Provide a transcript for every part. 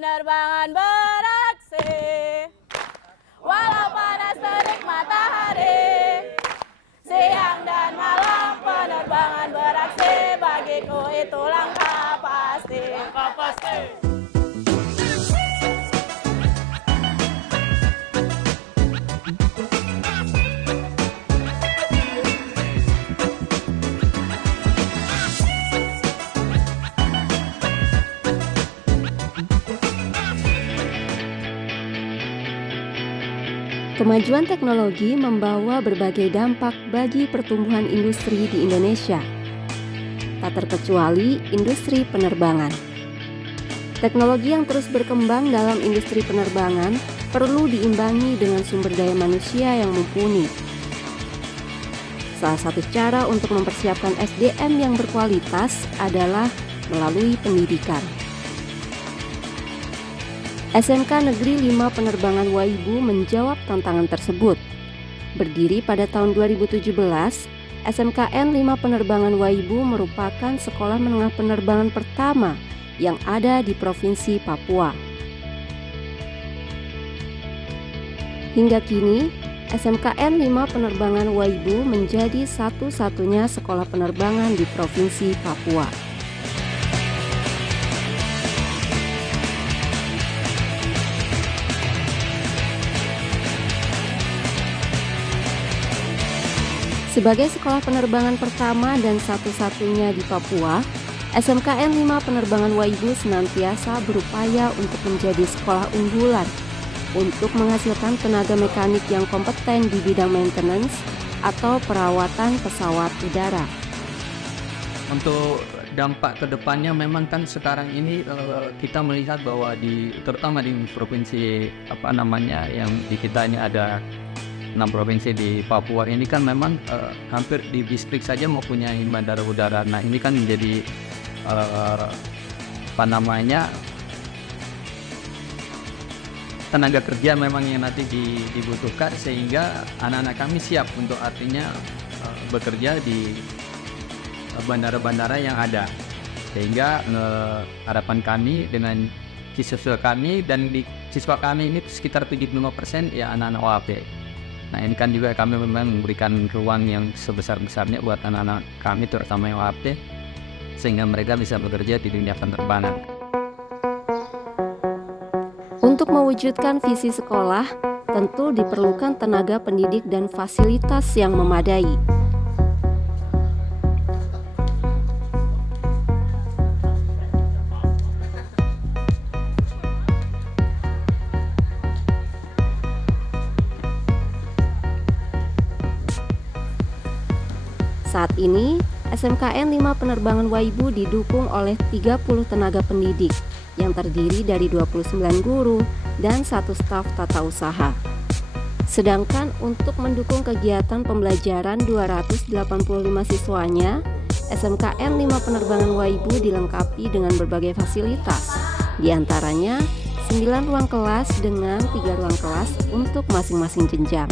penerbangan beraksi, walau panas terik matahari, siang dan malam penerbangan beraksi, bagiku itu langkah pasti. Langkah pasti. Kemajuan teknologi membawa berbagai dampak bagi pertumbuhan industri di Indonesia, tak terkecuali industri penerbangan. Teknologi yang terus berkembang dalam industri penerbangan perlu diimbangi dengan sumber daya manusia yang mumpuni. Salah satu cara untuk mempersiapkan SDM yang berkualitas adalah melalui pendidikan. SMK Negeri 5 Penerbangan Waibu menjawab tantangan tersebut. Berdiri pada tahun 2017, SMKN 5 Penerbangan Waibu merupakan sekolah menengah penerbangan pertama yang ada di Provinsi Papua. Hingga kini, SMKN 5 Penerbangan Waibu menjadi satu-satunya sekolah penerbangan di Provinsi Papua. Sebagai sekolah penerbangan pertama dan satu-satunya di Papua, SMKN 5 Penerbangan Waibu senantiasa berupaya untuk menjadi sekolah unggulan untuk menghasilkan tenaga mekanik yang kompeten di bidang maintenance atau perawatan pesawat udara. Untuk dampak kedepannya memang kan sekarang ini kita melihat bahwa terutama di provinsi yang di kita ini ada 6 provinsi di Papua ini kan memang hampir di distrik saja mempunyai bandara udara. Nah ini kan menjadi tenaga kerja memang yang nanti dibutuhkan, sehingga anak-anak kami siap untuk artinya bekerja di bandara-bandara yang ada. Sehingga harapan kami dengan siswa kami dan di siswa kami ini sekitar 75% ya anak-anak OAP. Nah ini kan juga kami memang memberikan ruang yang sebesar-besarnya buat anak-anak kami terutama yang OAP, sehingga mereka bisa bekerja di dunia penerbangan. Untuk mewujudkan visi sekolah, tentu diperlukan tenaga pendidik dan fasilitas yang memadai. Saat ini, SMKN 5 Penerbangan Waibu didukung oleh 30 tenaga pendidik yang terdiri dari 29 guru dan 1 staf tata usaha. Sedangkan untuk mendukung kegiatan pembelajaran 285 siswanya, SMKN 5 Penerbangan Waibu dilengkapi dengan berbagai fasilitas, di antaranya 9 ruang kelas dengan 3 ruang kelas untuk masing-masing jenjang.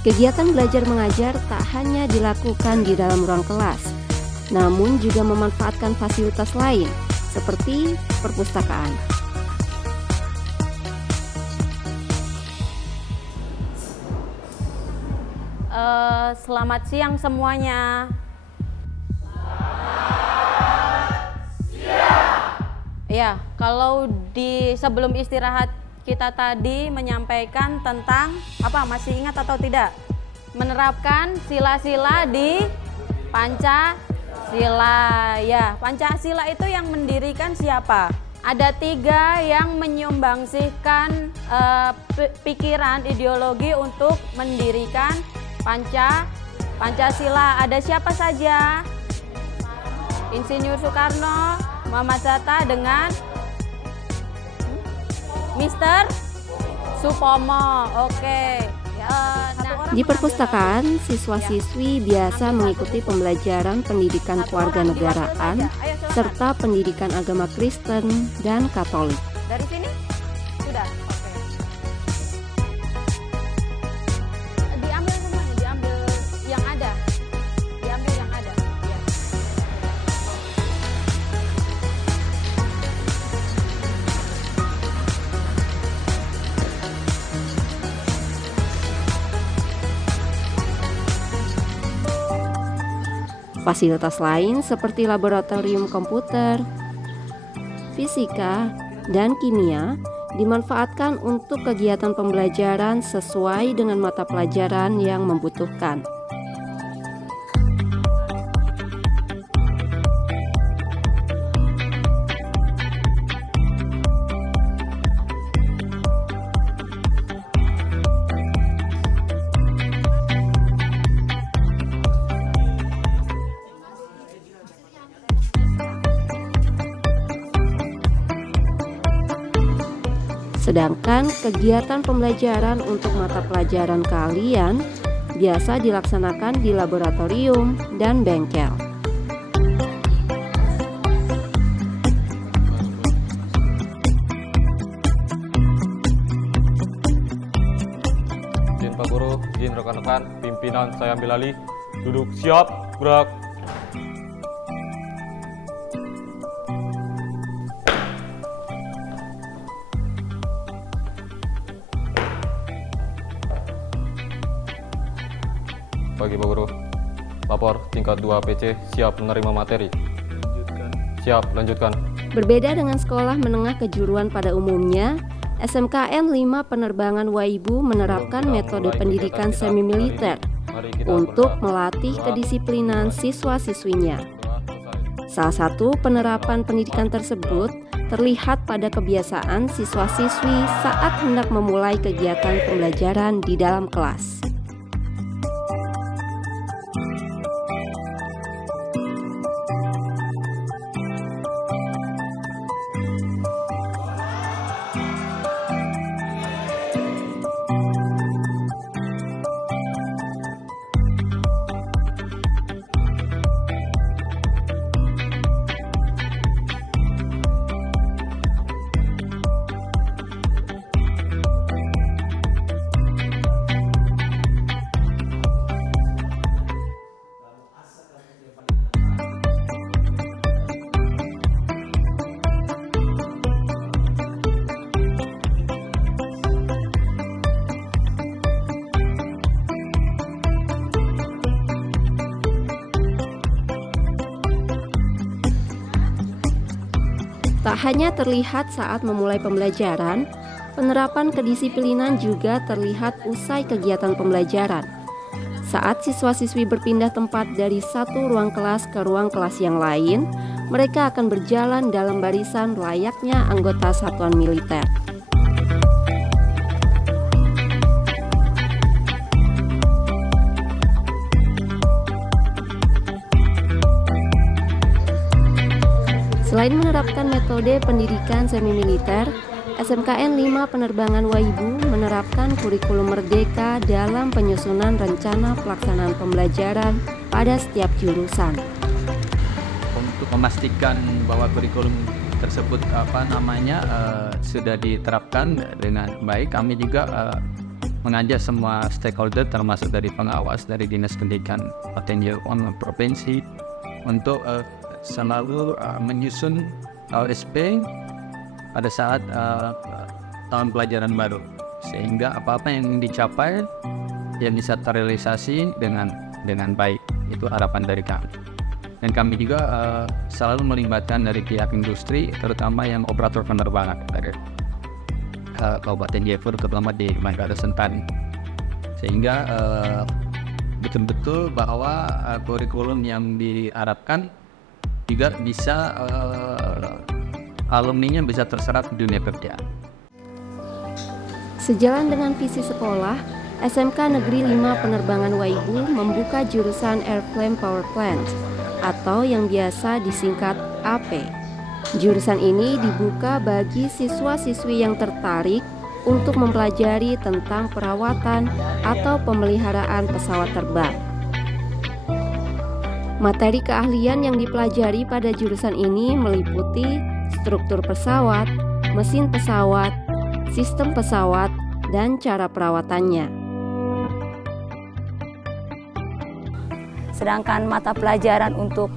Kegiatan belajar mengajar tak hanya dilakukan di dalam ruang kelas, namun juga memanfaatkan fasilitas lain seperti perpustakaan. Selamat siang semuanya. Ya, kalau sebelum istirahat kita tadi menyampaikan tentang masih ingat atau tidak? Menerapkan sila-sila di Pancasila. Ya, Pancasila itu yang mendirikan siapa? Ada 3 yang menyumbangsihkan pikiran ideologi untuk mendirikan Pancasila. Ada siapa saja? Insinyur Soekarno, Muhammad Hatta dengan Mr. Supomo. Oke. Di perpustakaan, siswa-siswi biasa mengikuti pembelajaran pendidikan kewarganegaraan serta pendidikan agama Kristen dan Katolik. Dari sini? Sudah? Fasilitas lain seperti laboratorium komputer, fisika, dan kimia dimanfaatkan untuk kegiatan pembelajaran sesuai dengan mata pelajaran yang membutuhkan. Sedangkan kegiatan pembelajaran untuk mata pelajaran kalian biasa dilaksanakan di laboratorium dan bengkel. Izin Pak Guru, izin rekan-rekan, pimpinan saya ambil alih. Duduk siap, gerak. Pagi Pak Guru. Lapor tingkat 2 PC siap menerima materi. Siap, lanjutkan. Berbeda dengan sekolah menengah kejuruan pada umumnya, SMKN 5 Penerbangan Waibu menerapkan metode pendidikan semi-militer untuk melatih kedisiplinan siswa-siswinya. Salah satu penerapan pendidikan tersebut terlihat pada kebiasaan siswa-siswi saat hendak memulai kegiatan pembelajaran di dalam kelas. Tak hanya terlihat saat memulai pembelajaran, penerapan kedisiplinan juga terlihat usai kegiatan pembelajaran. Saat siswa-siswi berpindah tempat dari satu ruang kelas ke ruang kelas yang lain, mereka akan berjalan dalam barisan layaknya anggota satuan militer. Selain menerapkan metode pendidikan semi-militer, SMKN 5 Penerbangan Waibu menerapkan kurikulum merdeka dalam penyusunan rencana pelaksanaan pembelajaran pada setiap jurusan. Untuk memastikan bahwa kurikulum tersebut sudah diterapkan dengan baik, kami juga mengajak semua stakeholder termasuk dari pengawas dari Dinas Pendidikan Kabupaten Provinsi untuk selalu menyusun OSP pada saat tahun pelajaran baru, sehingga apa-apa yang dicapai yang bisa terrealisasi dengan baik. Itu harapan dari kami. Dan kami juga selalu melibatkan dari pihak industri, terutama yang operator penerbangan dari Kabupaten Jayapura, terutama di Manggarai Selatan, sehingga betul-betul bahwa kurikulum yang diharapkan juga bisa alumninya bisa terserap di dunia kerja. Sejalan dengan visi sekolah, SMK Negeri 5 Penerbangan Waibu membuka jurusan Airframe Power Plant atau yang biasa disingkat AP. Jurusan ini dibuka bagi siswa-siswi yang tertarik untuk mempelajari tentang perawatan atau pemeliharaan pesawat terbang. Materi keahlian yang dipelajari pada jurusan ini meliputi struktur pesawat, mesin pesawat, sistem pesawat, dan cara perawatannya. Sedangkan mata pelajaran untuk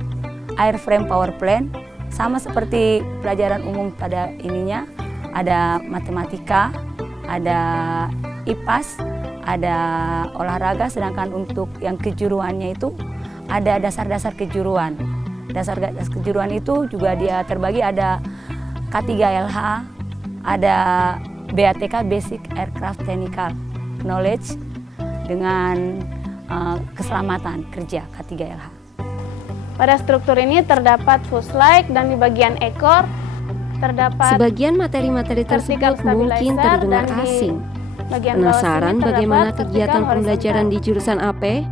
airframe power plant sama seperti pelajaran umum pada ininya, ada matematika, ada IPAS, ada olahraga. Sedangkan untuk yang kejuruannya itu ada dasar-dasar kejuruan. Dasar-dasar kejuruan itu juga dia terbagi ada K3LH, ada BATK Basic Aircraft Technical Knowledge dengan keselamatan kerja K3LH. Pada struktur ini terdapat fuselage dan di bagian ekor terdapat Sebagian materi-materi tersebut mungkin terdengar asing. Penasaran bagaimana kegiatan pembelajaran di jurusan AP?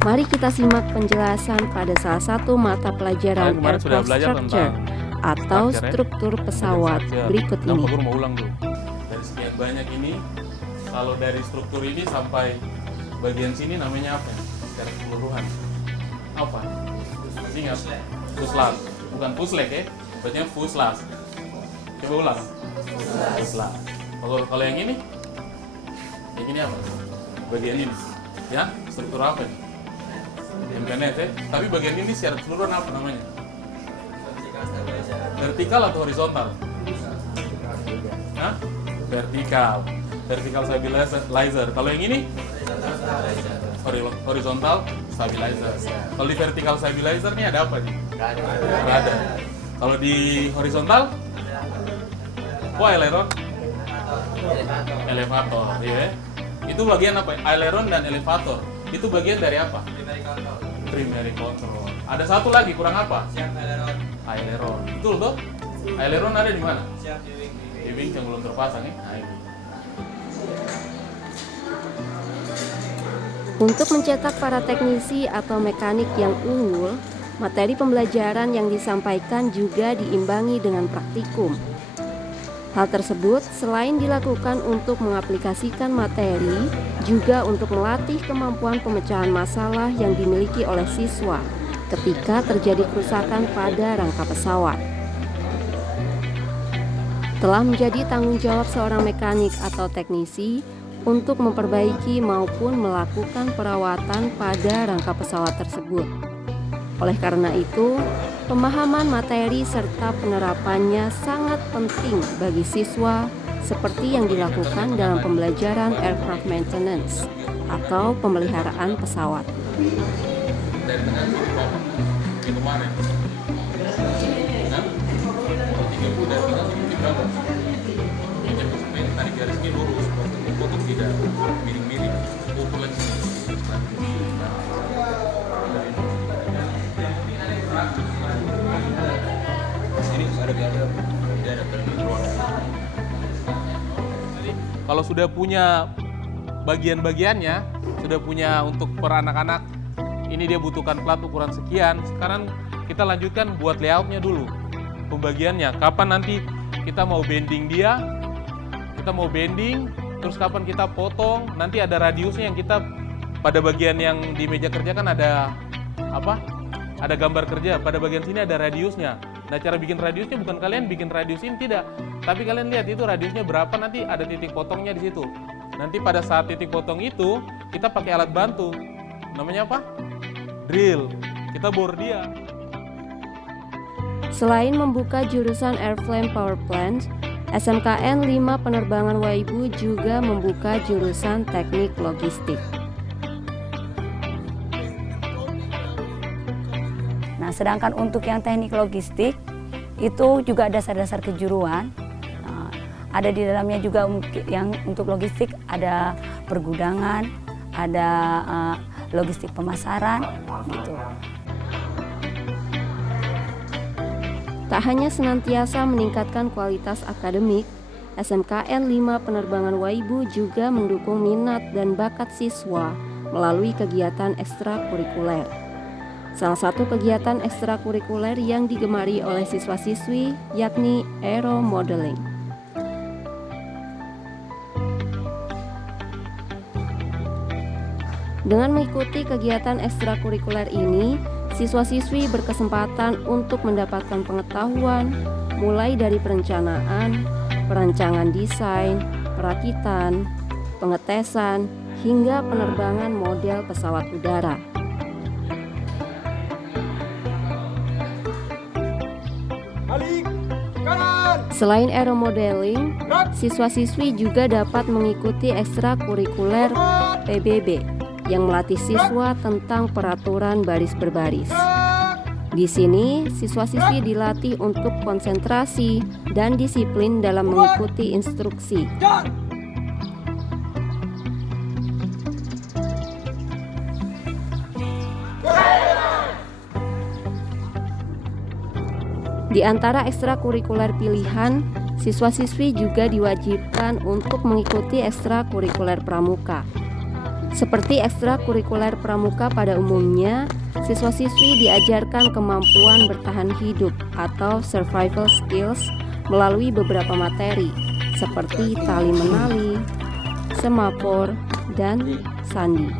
Mari kita simak penjelasan pada salah satu mata pelajaran Aircraft Structure atau struktur pesawat berikut ini. Aku mau ulang dulu. Dari sekian banyak ini, kalau dari struktur ini sampai bagian sini namanya apa? Secara keseluruhan. Apa? Masih ingat? Fuselage. Bukan fuselage ya, berarti fuselage. Coba ulang. Fuselage. Kalau yang ini apa? Bagian ini. Ya, struktur apa ini? MKNet ya. Tapi bagian ini secara keseluruhan apa namanya? Vertikal atau horizontal? Hah? Vertikal. Vertikal stabilizer. Kalau yang ini? Horizontal stabilizer. Kalau di vertikal stabilizer ini ada apa nih? Nggak ada. Kalau di horizontal? Oh, aileron? Elevator, ya. Itu bagian apa? Aileron dan elevator. Itu bagian dari apa? Primary control. Ada satu lagi, kurang apa? Aileron. Betul tuh? Aileron ada di mana? Di wing yang belum terpasang nih. Nah, ini. Untuk mencetak para teknisi atau mekanik yang unggul, materi pembelajaran yang disampaikan juga diimbangi dengan praktikum. Hal tersebut selain dilakukan untuk mengaplikasikan materi, juga untuk melatih kemampuan pemecahan masalah yang dimiliki oleh siswa ketika terjadi kerusakan pada rangka pesawat. Telah menjadi tanggung jawab seorang mekanik atau teknisi untuk memperbaiki maupun melakukan perawatan pada rangka pesawat tersebut. Oleh karena itu, pemahaman materi serta penerapannya sangat penting bagi siswa seperti yang dilakukan dalam pembelajaran aircraft maintenance atau pemeliharaan pesawat. Dari tengah sini bawah. Ini kemarin. Nah, 30 dari tengah sini di bawah. Yang sampai tarik garisnya lurus, potong tidak miring-miring. Pukul lagi sini. Kalau sudah punya bagian-bagiannya, sudah punya untuk per anak-anak, ini dia butuhkan plat ukuran sekian. Sekarang kita lanjutkan buat layoutnya dulu, pembagiannya. Kapan nanti kita mau bending dia, terus kapan kita potong, nanti ada radiusnya yang kita pada bagian yang di meja kerja kan ada apa? Ada gambar kerja, pada bagian sini ada radiusnya. Nah, cara bikin radiusnya bukan kalian bikin radius ini, tidak. Tapi kalian lihat itu radiusnya berapa, nanti ada titik potongnya di situ. Nanti pada saat titik potong itu, kita pakai alat bantu. Namanya apa? Drill. Kita bor dia. Selain membuka jurusan Airframe Power Plant, SMKN 5 Penerbangan Waibu juga membuka jurusan Teknik Logistik. Nah, sedangkan untuk yang teknik logistik itu juga dasar-dasar kejuruan. Nah, ada di dalamnya juga yang untuk logistik ada pergudangan, ada logistik pemasaran, gitu. Tak hanya senantiasa meningkatkan kualitas akademik, SMKN 5 Penerbangan Waibu juga mendukung minat dan bakat siswa melalui kegiatan ekstrakurikuler. Salah satu kegiatan ekstrakurikuler yang digemari oleh siswa-siswi yakni aero modeling. Dengan mengikuti kegiatan ekstrakurikuler ini, siswa-siswi berkesempatan untuk mendapatkan pengetahuan mulai dari perencanaan, perancangan desain, perakitan, pengetesan, hingga penerbangan model pesawat udara. Selain aeromodeling, siswa-siswi juga dapat mengikuti ekstrakurikuler PBB yang melatih siswa tentang peraturan baris berbaris. Di sini, siswa-siswi dilatih untuk konsentrasi dan disiplin dalam mengikuti instruksi. Di antara ekstrakurikuler pilihan, siswa-siswi juga diwajibkan untuk mengikuti ekstrakurikuler pramuka. Seperti ekstrakurikuler pramuka pada umumnya, siswa-siswi diajarkan kemampuan bertahan hidup atau survival skills melalui beberapa materi seperti tali menali, semafor, dan sandi.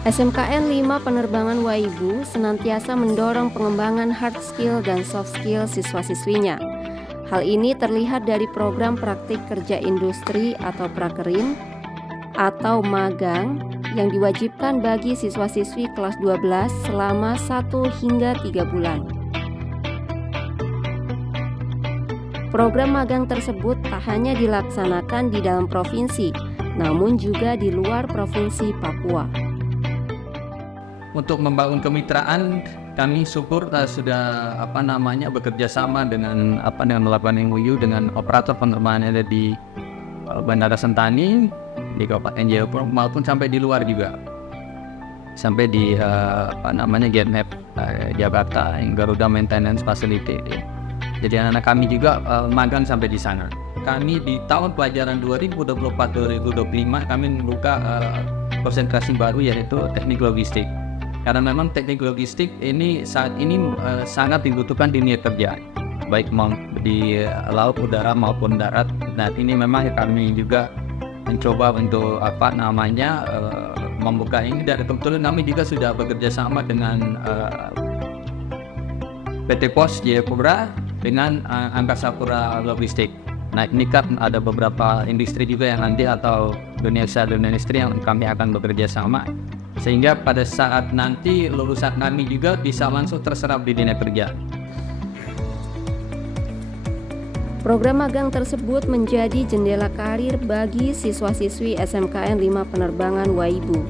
SMKN 5 Penerbangan Waibu senantiasa mendorong pengembangan hard skill dan soft skill siswa-siswinya. Hal ini terlihat dari program praktik kerja industri atau prakerin atau magang yang diwajibkan bagi siswa-siswi kelas 12 selama 1 hingga 3 bulan. Program magang tersebut tak hanya dilaksanakan di dalam provinsi, namun juga di luar provinsi Papua. Untuk membangun kemitraan, kami syukur sudah bekerja sama dengan melakukan MOU dengan operator penerbangan yang ada di Bandara Sentani, di Kabupaten Jayapura maupun sampai di luar juga, sampai di Getmap Jakarta, yang Garuda Maintenance Facility. Jadi anak-anak kami juga magang sampai di sana. Kami di tahun pelajaran 2024-2025 kami membuka konsentrasi baru, yaitu teknik logistik. Karena memang teknik logistik ini saat ini sangat dibutuhkan di dunia kerja, baik di laut, udara maupun darat. Nah, ini memang kami juga mencoba untuk membuka ini, dan kebetulan kami juga sudah bekerja sama dengan PT Pos Jayapura dengan Angkasa Pura Logistik. Nah, ini kan ada beberapa industri juga yang nanti, atau dunia usaha dan industri yang kami akan bekerja sama, sehingga pada saat nanti lulusan kami juga bisa langsung terserap di dunia kerja. Program magang tersebut menjadi jendela karir bagi siswa-siswi SMKN 5 Penerbangan Waibu.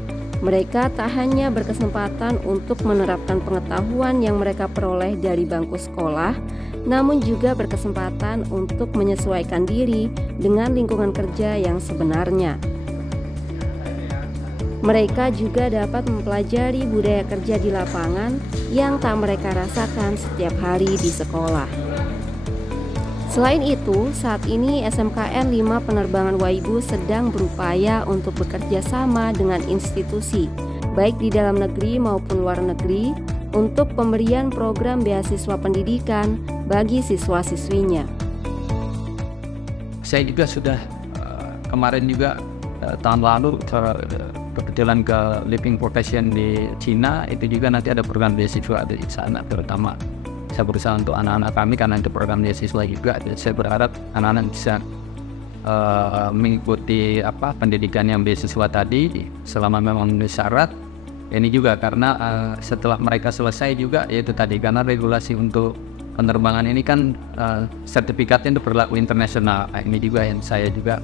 Mereka tak hanya berkesempatan untuk menerapkan pengetahuan yang mereka peroleh dari bangku sekolah, namun juga berkesempatan untuk menyesuaikan diri dengan lingkungan kerja yang sebenarnya. Mereka juga dapat mempelajari budaya kerja di lapangan yang tak mereka rasakan setiap hari di sekolah. Selain itu, saat ini SMKN 5 Penerbangan Waibu sedang berupaya untuk bekerja sama dengan institusi, baik di dalam negeri maupun luar negeri, untuk pemberian program beasiswa pendidikan bagi siswa-siswinya. Saya juga sudah kemarin juga tahun lalu kebetulan ke Living Profession di Cina, itu juga nanti ada program beasiswa di sana, terutama saya berusaha untuk anak-anak kami karena itu program beasiswa juga. Dan saya berharap anak-anak bisa mengikuti pendidikan yang beasiswa tadi selama memang memenuhi syarat. Ini juga karena setelah mereka selesai juga, yaitu tadi karena regulasi untuk penerbangan ini kan sertifikatnya itu berlaku internasional. Nah, ini juga yang saya juga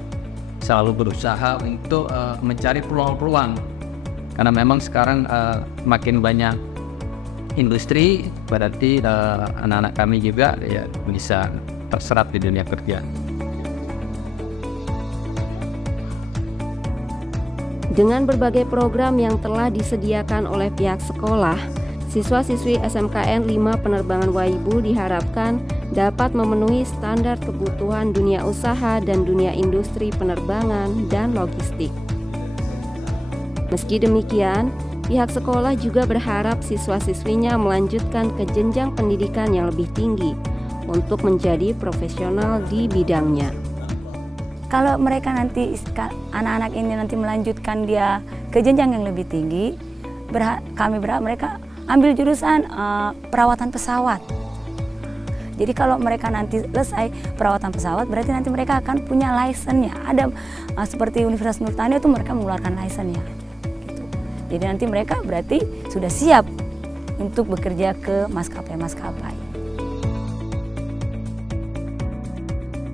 selalu berusaha untuk mencari peluang-peluang, karena memang sekarang makin banyak industri, berarti anak-anak kami juga ya bisa terserap di dunia kerja. Dengan berbagai program yang telah disediakan oleh pihak sekolah, siswa-siswi SMKN 5 Penerbangan Waibu diharapkan dapat memenuhi standar kebutuhan dunia usaha dan dunia industri penerbangan dan logistik. Meski demikian, pihak sekolah juga berharap siswa-siswinya melanjutkan ke jenjang pendidikan yang lebih tinggi untuk menjadi profesional di bidangnya. Kalau mereka nanti, anak-anak ini nanti melanjutkan dia ke jenjang yang lebih tinggi, kami berharap mereka ambil jurusan perawatan pesawat. Jadi kalau mereka nanti selesai perawatan pesawat, berarti nanti mereka akan punya license-nya. Ada seperti Universitas Nurtanio itu mereka mengeluarkan license-nya. Gitu. Jadi nanti mereka berarti sudah siap untuk bekerja ke maskapai-maskapai.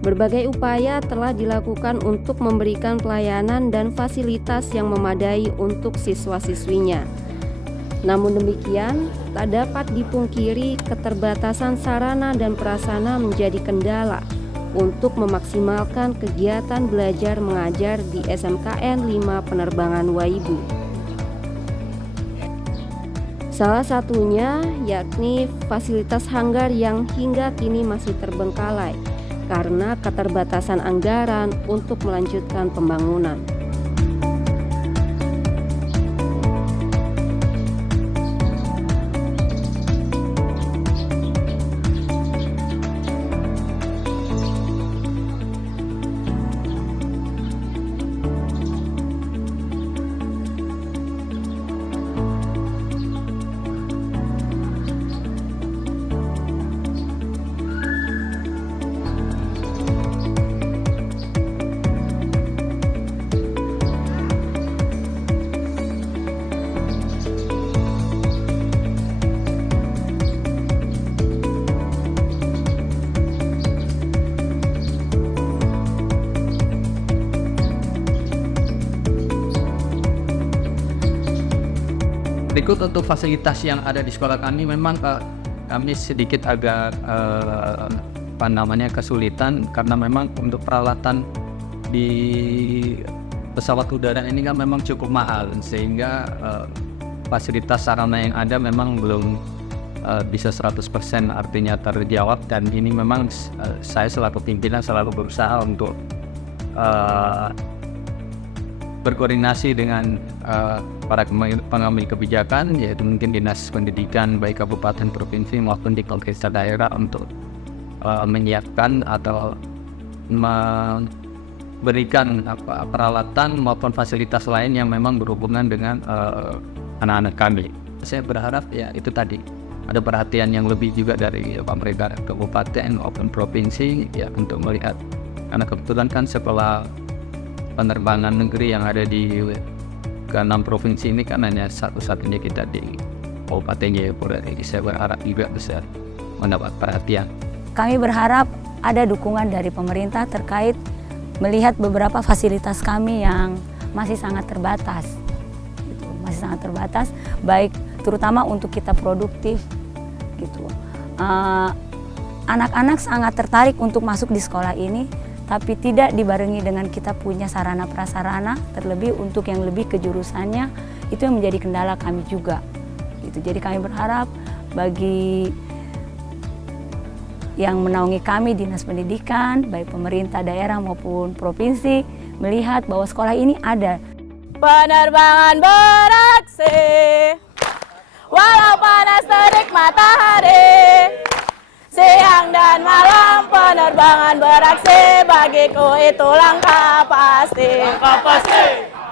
Berbagai upaya telah dilakukan untuk memberikan pelayanan dan fasilitas yang memadai untuk siswa-siswinya. Namun demikian, tak dapat dipungkiri keterbatasan sarana dan prasarana menjadi kendala untuk memaksimalkan kegiatan belajar mengajar di SMKN 5 Penerbangan Waibu. Salah satunya yakni fasilitas hanggar yang hingga kini masih terbengkalai karena keterbatasan anggaran untuk melanjutkan pembangunan. Berikut untuk fasilitas yang ada di sekolah kami, memang kami sedikit agak kesulitan karena memang untuk peralatan di pesawat udara ini kan memang cukup mahal, sehingga fasilitas sarana yang ada memang belum bisa 100% artinya terjawab, dan ini memang saya selaku pimpinan selalu berusaha untuk berkoordinasi dengan para pengambil kebijakan, yaitu mungkin dinas pendidikan baik kabupaten, provinsi maupun di pemerintah daerah untuk menyiapkan atau memberikan peralatan maupun fasilitas lain yang memang berhubungan dengan anak-anak kami. Saya berharap ya itu tadi ada perhatian yang lebih juga dari pemerintah kabupaten maupun provinsi ya untuk melihat, karena kebetulan kan sekolah penerbangan negeri yang ada di ke-6 provinsi ini kan hanya satu-satunya kita di Kabupaten Jayapura. Jadi saya berharap juga bisa mendapat perhatian. Kami berharap ada dukungan dari pemerintah terkait melihat beberapa fasilitas kami yang masih sangat terbatas. Masih sangat terbatas, baik terutama untuk kita produktif. Anak-anak sangat tertarik untuk masuk di sekolah ini, tapi tidak dibarengi dengan kita punya sarana prasarana, terlebih untuk yang lebih ke jurusannya, itu yang menjadi kendala kami juga. Jadi kami berharap bagi yang menaungi kami, Dinas Pendidikan, baik pemerintah daerah maupun provinsi, melihat bahwa sekolah ini ada. Penerbangan beraksi, walau panas terik matahari, siang dan malam penerbangan beraksi, bagiku itu langkah pasti.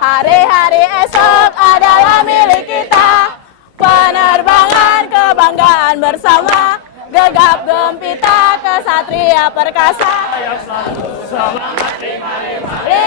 Hari-hari esok adalah milik kita, penerbangan kebanggaan bersama, gegap gempita kesatria perkasa. Yang selalu semangat 555.